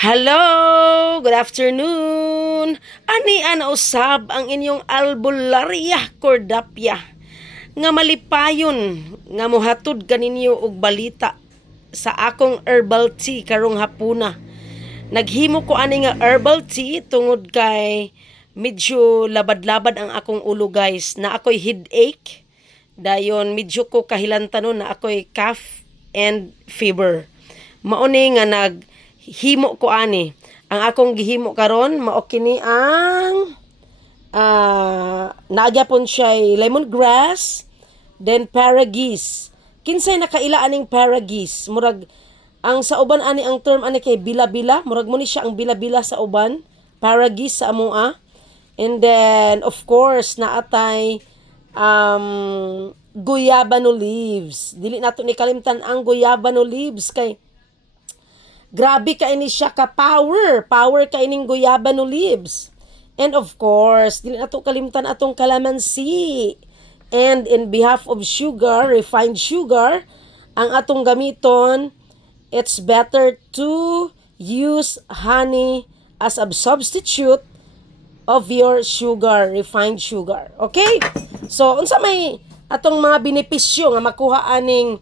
Hello! Good afternoon! Ani ana usab ang inyong albularya cordapia nga malipayon nga mohatod kaninyo og balita sa akong herbal tea karong hapuna. Naghimo ko ani nga herbal tea tungod kay medyo labad-labad ang akong ulo guys, na ako'y headache. Dayon medyo ko kahilantanon na ako'y cough and fever. Mauni nga naghimo ko ani. Ang akong gihimo karon mao kini ang nagyapon siya lemongrass, then paragis. Kinsay nakaila aning paragis? Murag ang sa uban ani ang term ani kay bila-bila, murag mo ni siya ang bila-bila sa uban, paragis sa amoa. And then of course naatay guyabano leaves. Dili nato ni kalimtan ang guyabano leaves kay grabe ka ini siya ka power ka ining guyabano leaves. And of course, dili nato kalimtan atong calamansi. And in behalf of sugar, refined sugar, ang atong gamiton, it's better to use honey as a substitute of your sugar, refined sugar. Okay? So, unsa may atong mga benepisyo nga makuha aning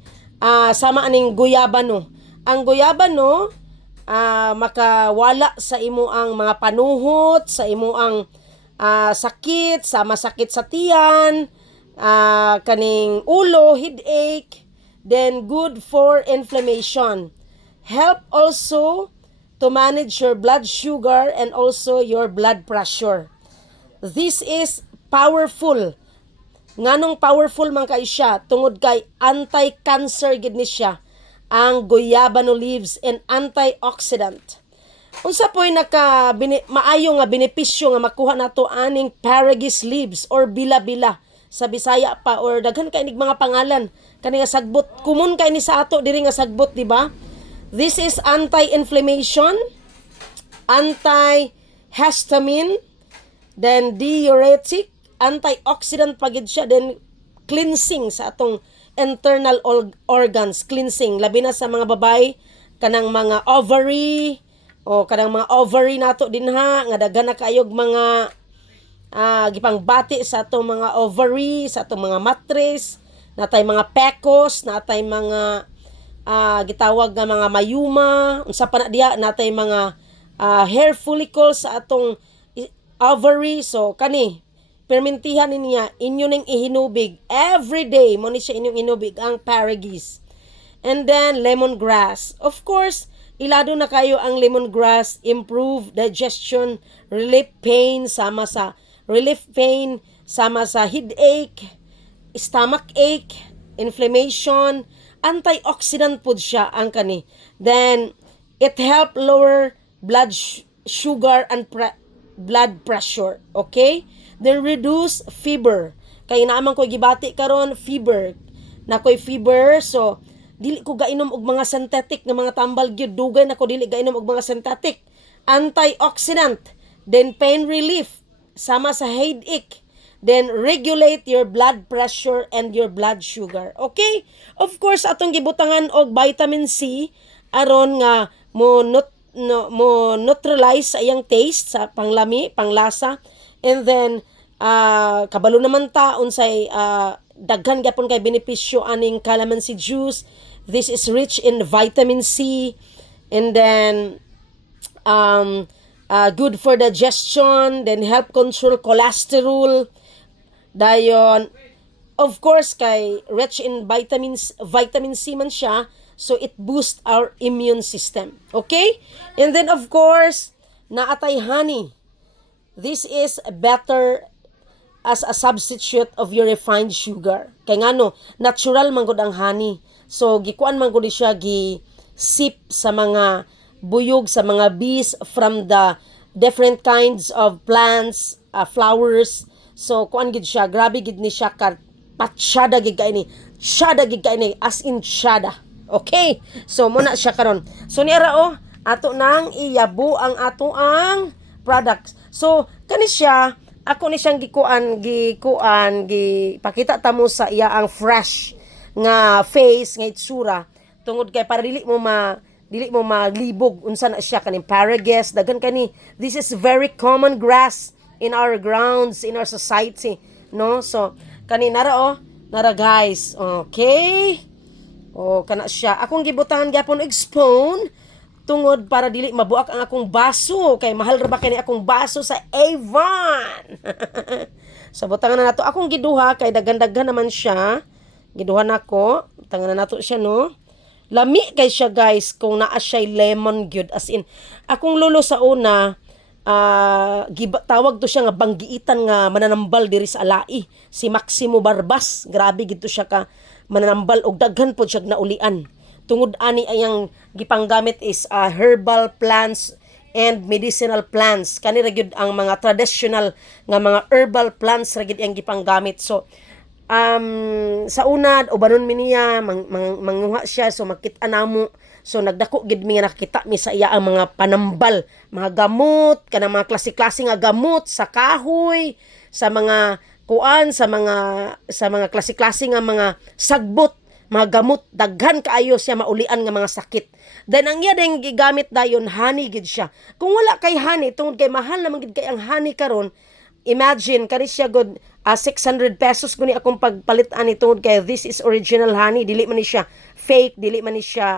sama aning guyabano. Ang guyabano makawala sa imo ang mga panuhot, sa imo ang sakit, sa masakit sa tiyan, kaning ulo, headache, then good for inflammation. Help also to manage your blood sugar and also your blood pressure. This is powerful. Nganong powerful man kay siya tungod kay anti-cancer gid ni siya ang guyabano leaves and antioxidant. Unsa po'y maayo nga benepisyo nga makuha nato aning paragis leaves or bila-bila sa Bisaya pa or daghan kay nig mga pangalan kani nga sagbot common kay ni sa ato diri nga sagbot, di ba? This is anti-inflammation, anti-histamine, then diuretic, antioxidant pagid siya, then cleansing sa atong internal organs, cleansing labi na sa mga babae kanang mga ovary o kanang mga ovary nato dinha nga daghan na kayog mga gipangbati sa atong mga ovary, sa atong mga mattress, natay mga pecos, natay mga gitawag nga mga mayuma, unsa pa na diha, natay mga hair follicles sa atong ovary. So kani permintihan niya inyo ning ihinubig every day mo ni siya inyong inubig ang paragis. And then lemongrass, of course ilado na kayo ang lemongrass, improve digestion, relief pain sama sa headache, stomach ache, inflammation, antioxidant pud siya ang kani. Then it help lower blood sugar and blood pressure. Okay? Then reduce fever. Kay naman ko gibati karon fever. Nakoy fever, so dili ko gainom og mga synthetic nga mga tambal gyud. Dugay nako dili gainom og mga synthetic. Antioxidant, then pain relief sama sa headache. Then regulate your blood pressure and your blood sugar. Okay? Of course atong gibutangan og vitamin C aron nga mo neutralize sa iyang taste, sa panglami, panglasa. And then kabalo naman ta unsay daghan gyapon kay benepisyo aning calamansi juice. This is rich in vitamin C, and then good for digestion, then help control cholesterol. Dayon of course kay rich in vitamin C man siya, so it boosts our immune system. Okay? And then of course naatay honey. This is better as a substitute of your refined sugar. Kay ngano, natural man gud ang honey. So gikuan man gud siya gi-sip sa mga buyog sa mga bees from the different kinds of plants, flowers. So kuan gid siya, grabe gid ni siya ka patsyada gid kay ni. Syada gid kay ni, as in syada. Okay? So muna siya karon. So niara ato nang iyabo ang ato ang products. So kani siya, ako ni siyang gipakita tamo sa iya ang fresh nga face nga itsura tungod kay para dili mo dili mo maglibog unsa na siya kaning paragus daghan kani. This is very common grass in our grounds, in our society, no? So kani nara guys, okay. Kana siya akong gibutangan gyapon og spoon tungod para dili mabuak ang akong baso kay mahal ra ba kani akong baso sa Avon. So butangan na nato akong giduha kay daghan-daghan naman siya. Giduha nako, butangan na nato siya no. Lami kay siya guys kung naa siya lemon gyud, as in akong lolo sa una tawag to siya nga banggiitan nga mananambal diri sa Alai, si Maximo Barbas. Grabe gid to siya ka mananambal og daghan pod siya naulian. Tungod ani ayang gipanggamit is herbal plants and medicinal plants. Kani ra gyud ang mga traditional nga mga herbal plants ra gyud ang gipanggamit. So sa una ubanon mi niya manguha siya, so makita namo. So nagdako gid mi nga nakita mi sa iya ang mga panambal, mga gamot, kanang mga klase-klase nga gamot sa kahoy, sa mga kuan, sa mga klase-klase nga mga sagbot, mga gamot, daghan kaayo siya maulian nga mga sakit. Then ang iya ding gigamit dayon honey gid siya. Kung wala kay honey, tungod kay mahal naman gid kay ang honey karon, imagine kani siya god 600 pesos kuni akong pagpalit ani tungod kay this is original honey, dili man ni siya fake, dili man ni siya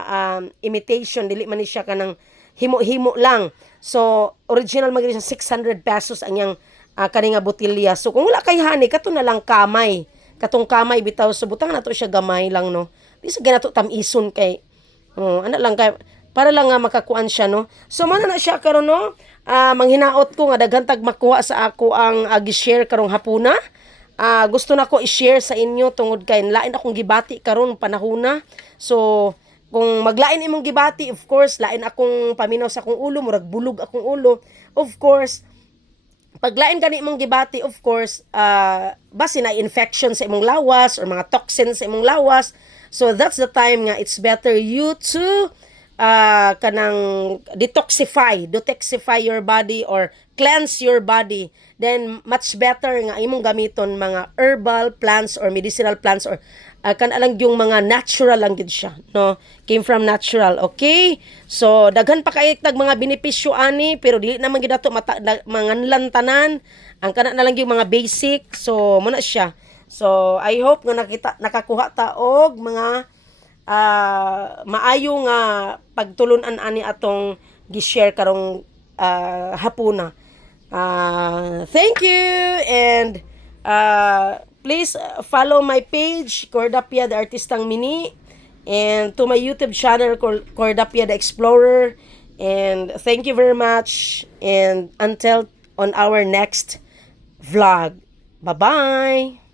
imitation, dili man ni siya kanang himo-himo lang. So original man gid siya, 600 pesos ang yang kani nga botilya. So kung wala kay honey, kato na lang kamay. Katong kamay bitaw, so butang nato siya gamay lang no. Di sa ganato tamison kay ana lang kay para lang nga makakuan siya no. So man na siya karon no. Manghinaot ko nga daghan tag makuha sa ako ang gi-share karong hapuna. Gusto na ko i-share sa inyo tungod kay lain akong gibati karon panahona. So kung maglain imong gibati, of course lain akong paminaw sa akong ulo, murag bulog akong ulo. Of course paglain gani imong gibati, of course, basi na infection sa imong lawas or mga toxins sa imong lawas. So that's the time nga it's better you to kanang detoxify your body or cleanse your body. Then much better nga imong gamiton mga herbal plants or medicinal plants or lang yung mga natural lang gid siya, no? Came from natural, okay? So daghan pa kay tag mga benepisyo ani, pero dili naman gid ato manganlan tanan. Ang kana na lang yung mga basic. So mo na siya. So I hope nga nakakuha ta og mga maayo nga pagtulunan ani atong gi-share karong hapuna. Thank you, and please follow my page, Cordapia the Artistang Mini, and to my YouTube channel, Cordapia the Explorer. And thank you very much, and until on our next vlog. Bye-bye!